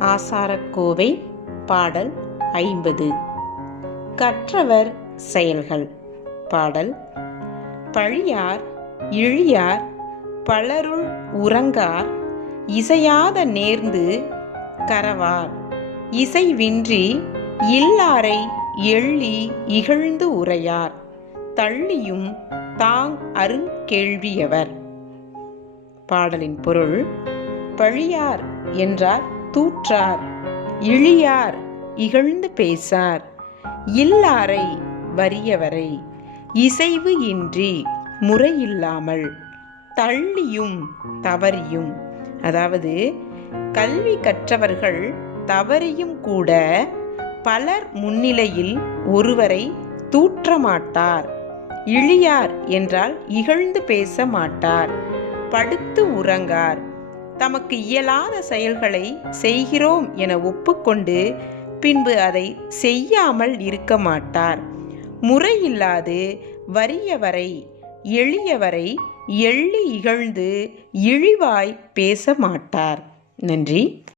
ஆசாரக்கோவை பாடல் ஐம்பது. கற்றவர் செயல்கள். பாடல் பழியார் இழியார் பலருள் உறங்கார் இசையாத நேர்ந்து கரவார். இசைவின்றி இல்லாரை எள்ளி இகழ்ந்து உரையார் தள்ளியும் தாங் அருங்கேள்வியவர் பாடலின் பொருள் பழியார் என்றார் தூற்றார். இழியார் இகழ்ந்து பேசார். இல்லாரை வறியவரை இசைவு இன்றி முறையில்லாமல் தள்ளியும் தவறியும். அதாவது கல்வி கற்றவர்கள் தவறியும் கூட பலர் முன்னிலையில் ஒருவரை தூற்றமாட்டார் இழியார் என்றால் இகழ்ந்து பேச மாட்டார். படுத்து உறங்கார். தமக்கு இயலாத செயல்களை செய்கிறோம் என ஒப்புக்கொண்டு பின்பு அதை செய்யாமல் இருக்க மாட்டார். முறையில்லாது வறியவரை எளியவரை எள்ளி இகழ்ந்து இழிவாய் பேச மாட்டார். நன்றி.